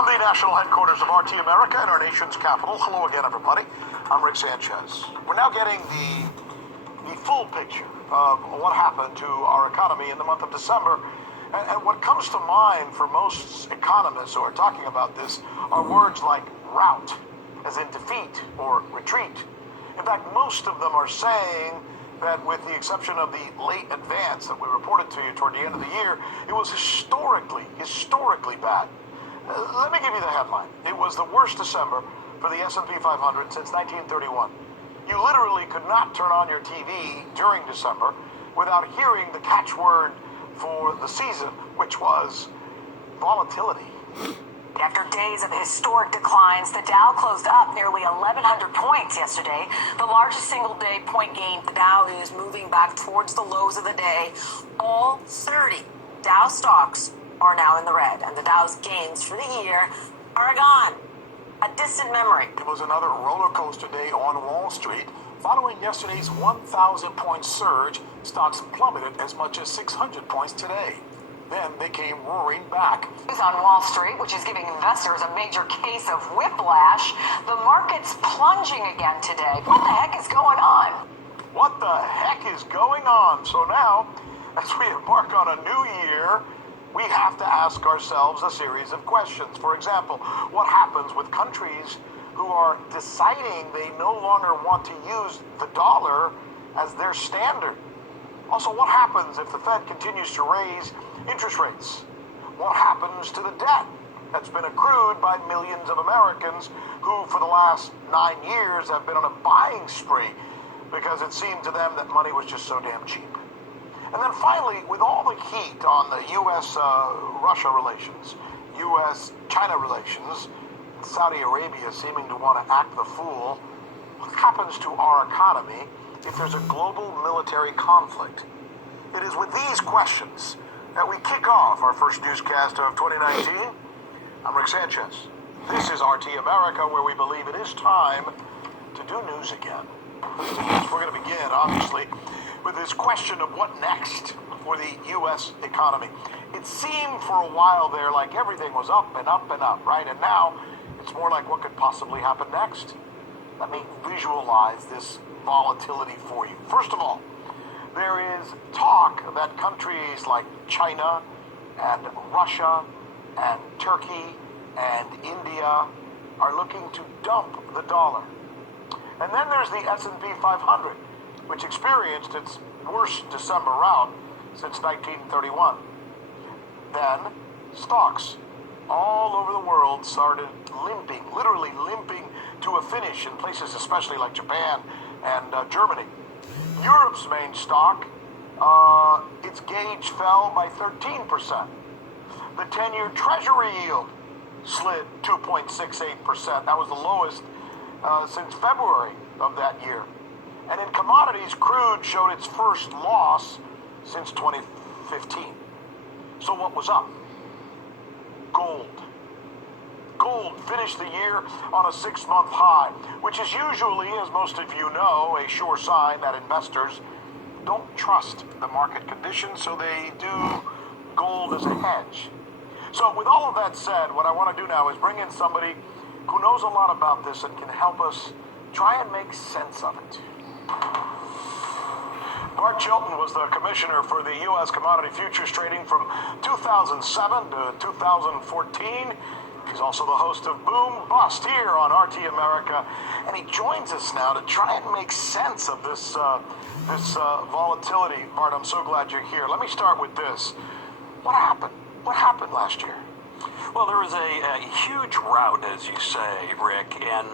From the national headquarters of RT America in our nation's capital, hello again, everybody. I'm Rick Sanchez. We're now getting the full picture of what happened to our economy in the month of December. And what comes to mind for most economists who are talking about this are words like rout, as in defeat or retreat. In fact, most of them are saying that with the exception of the late advance that we reported to you toward the end of the year, it was historically bad. Let me give you the headline. It was the worst December for the S&P 500 since 1931. You literally could not turn on your TV during December without hearing the catchword for the season, which was volatility. After days of historic declines, the Dow closed up nearly 1,100 points yesterday, the largest single-day point gain. The Dow is moving back towards the lows of the day. All 30 Dow stocks are now in the red, and the Dow's gains for the year are gone. A distant memory. It was another roller coaster day on Wall Street. Following yesterday's 1,000-point surge, stocks plummeted as much as 600 points today. Then they came roaring back. News on Wall Street, which is giving investors a major case of whiplash. The market's plunging again today. What the heck is going on? What the heck is going on? So now, as we embark on a new year, we have to ask ourselves a series of questions. For example, what happens with countries who are deciding they no longer want to use the dollar as their standard? Also, what happens if the Fed continues to raise interest rates? What happens to the debt that's been accrued by millions of Americans who, for the last 9 years, have been on a buying spree because it seemed to them that money was just so damn cheap? And then finally, with all the heat on the U.S.-Russia relations, U.S.-China relations, Saudi Arabia seeming to want to act the fool, what happens to our economy if there's a global military conflict? It is with these questions that we kick off our first newscast of 2019. I'm Rick Sanchez. This is RT America, where we believe it is time to do news again. We're going to begin, obviously, with this question of what next for the U.S. economy. It seemed for a while there like everything was up and up and up, right? And now it's more like what could possibly happen next. Let me visualize this volatility for you. First of all, there is talk that countries like China and Russia and Turkey and India are looking to dump the dollar. And then there's the S&P 500, which experienced its worst December rout since 1931. Then stocks all over the world started limping, literally limping to a finish in places especially like Japan and Germany. Europe's main stock, its gauge fell by 13%. The 10-year Treasury yield slid 2.68%. That was the lowest since February of that year. And in commodities, crude showed its first loss since 2015. So what was up? Gold. Gold finished the year on a 6-month high, which is usually, as most of you know, a sure sign that investors don't trust the market conditions, so they do gold as a hedge. So with all of that said, what I want to do now is bring in somebody who knows a lot about this and can help us try and make sense of it. Bart Chilton was the commissioner for the U.S. Commodity Futures Trading from 2007 to 2014. He's also the host of Boom Bust here on RT America, and he joins us now to try and make sense of this volatility. Bart, I'm so glad you're here. Let me start with this. What happened? What happened last year? Well, there was a huge rout, as you say, Rick, and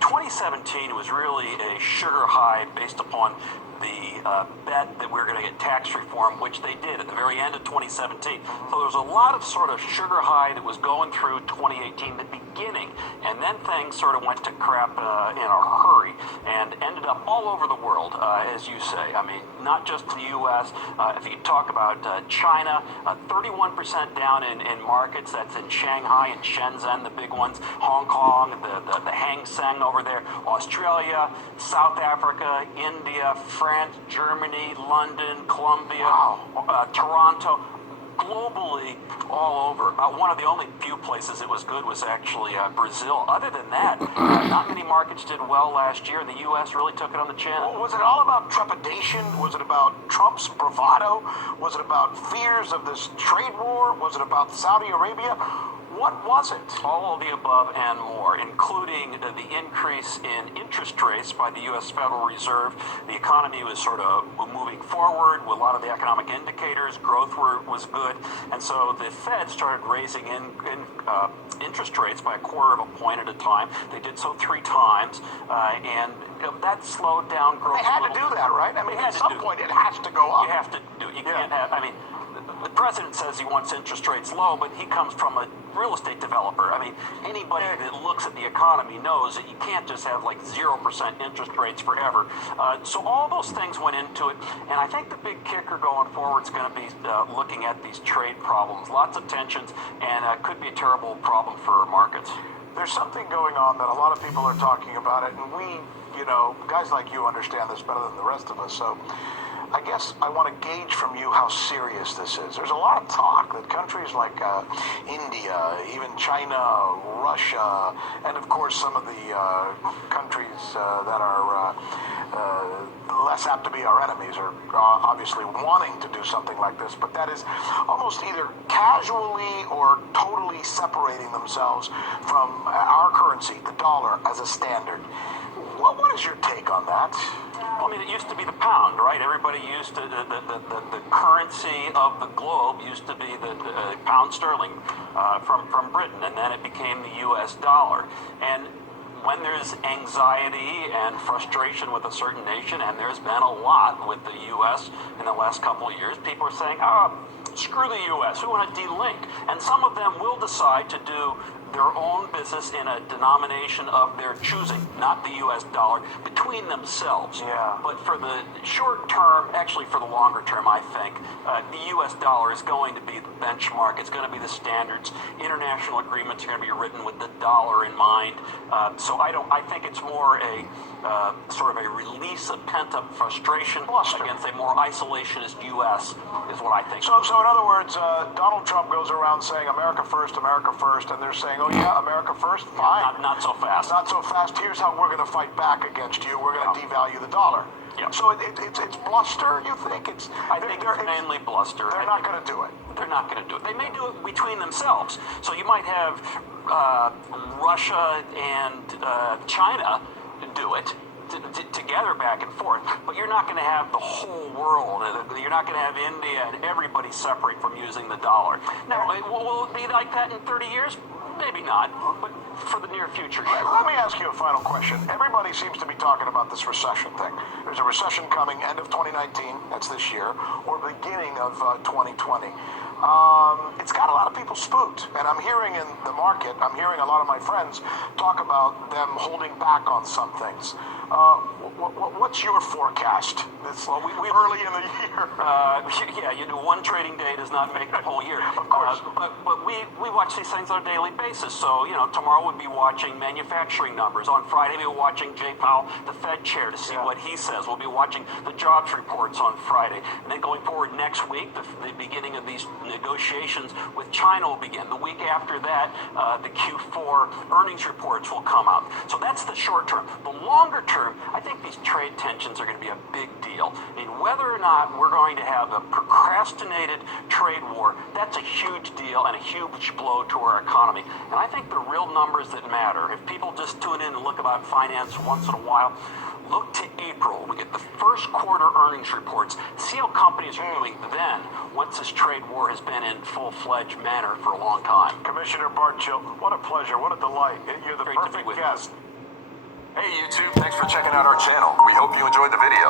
2017 was really a sugar high based upon the bet that we were going to get tax reform, which they did at the very end of 2017. So there was a lot of sort of sugar high that was going through 2018, the beginning, and then things sort of went to crap in a hurry and ended up all over the world, as you say. I mean, not just the U.S. If you talk about China, 31% down in markets. That's in Shanghai and Shenzhen, the big ones. Hong Kong, the Hang Seng over there. Australia, South Africa, India, France, Germany, London, Colombia, Toronto. globally all over. One of the only few places it was good was actually Brazil. Other than that, not many markets did well last year. The U.S. really took it on the chin. Was it all about trepidation? Was it about Trump's bravado? Was it about fears of this trade war? Was it about Saudi Arabia? What was it? All of the above and more, including the increase in interest rates by the U.S. Federal Reserve. The economy was sort of moving forward with a lot of the economic indicators. Growth was good. And so the Fed started raising interest rates by 1/4 point at a time. They did so 3 times, and that slowed down growth. They had to do that, right? I mean, at some point it has to go up. You have to do it. You can't have, I mean, the president says he wants interest rates low, but he comes from a real estate developer. I mean, anybody that looks at the economy knows that you can't just have like 0% interest rates forever. So all those things went into it, and I think the big kicker going forward is going to be looking at these trade problems. Lots of tensions, and could be a terrible problem for markets. There's something going on that a lot of people are talking about it, and we, guys like you understand this better than the rest of us, so I guess I want to gauge from you how serious this is. There's a lot of talk that countries like India, even China, Russia, and of course some of the countries that are less apt to be our enemies are obviously wanting to do something like this, but that is almost either casually or totally separating themselves from our currency, the dollar, as a standard. What is your take on that? I mean, it used to be the pound, right? Everybody used to, the currency of the globe used to be the pound sterling from Britain, and then it became the U.S. dollar. And when there's anxiety and frustration with a certain nation, and there's been a lot with the U.S. in the last couple of years, people are saying, screw the U.S., we want to delink. And some of them will decide to do their own business in a denomination of their choosing, not the U.S. dollar, between themselves. Yeah. But for the short term, actually for the longer term, I think, the U.S. dollar is going to be the benchmark. It's going to be the standards. International agreements are going to be written with the dollar in mind. So I think it's more a sort of a release of pent-up frustration against a more isolationist U.S. is what I think. So in other words, Donald Trump goes around saying America first, and they're saying, oh yeah, America first, fine. Not so fast. Not so fast. Here's how we're going to fight back against you. We're going to devalue the dollar. Yeah. So it's bluster, you think? I think it's mainly bluster. They're not going to do it. They're not going to do it. They may do it between themselves. So you might have Russia and China do it together back and forth, but you're not going to have the whole world. You're not going to have India and everybody separate from using the dollar. Now, will it be like that in 30 years? Maybe not, but for the near future, yeah. Let me ask you a final question. Everybody seems to be talking about this recession thing. There's a recession coming end of 2019, that's this year, or beginning of 2020. It's got a lot of people spooked, and I'm hearing in the market, I'm hearing a lot of my friends talk about them holding back on some things. What's your forecast? It's we early in the year. Yeah, one trading day does not make the whole year. Of course. But we watch these things on a daily basis. So, tomorrow we'll be watching manufacturing numbers. On Friday we'll be watching Jay Powell, the Fed chair, to see what he says. We'll be watching the jobs reports on Friday. And then going forward next week, the beginning of these negotiations with China will begin. The week after that, the Q4 earnings reports will come out. So that's the short term. The longer term, I think these trade tensions are going to be a big deal. I mean, whether or not we're going to have a procrastinated trade war, that's a huge deal and a huge blow to our economy. And I think the real numbers that matter, if people just tune in and look about finance once in a while, look to April. We get the first quarter earnings reports. See how companies are doing then, once this trade war has been in full-fledged manner for a long time. Commissioner Bart Chilton, what a pleasure, what a delight. You're the Great to be perfect with you. guest. Hey YouTube, thanks for checking out our channel. We hope you enjoyed the video.